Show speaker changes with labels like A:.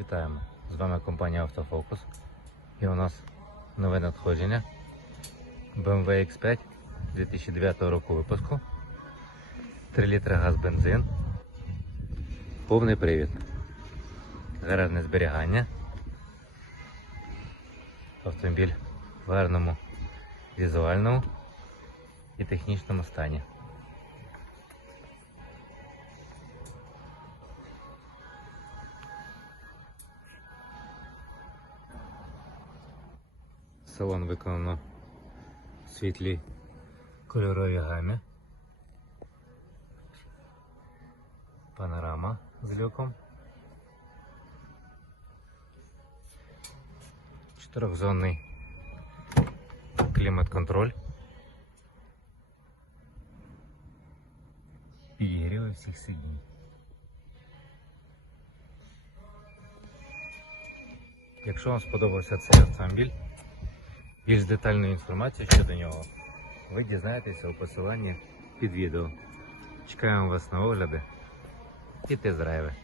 A: Вітаємо! З вами компанія Автофокус. І у нас нове надходження BMW X5 2009 року випуску. 3 літри газ бензин. Повний привід. Гаражне зберігання. Автомобіль в гарному візуальному і технічному стані. Салон виконано в світлій кольоровій гамі. Панорама з люком. Чотирьохзонний клімат-контроль. Підігріви всіх сидінь. Якщо вам сподобався цей автомобіль, більш детальну інформацію щодо нього ви дізнаєтеся у посиланні під відео. Чекаємо вас на огляди і тест-драйви.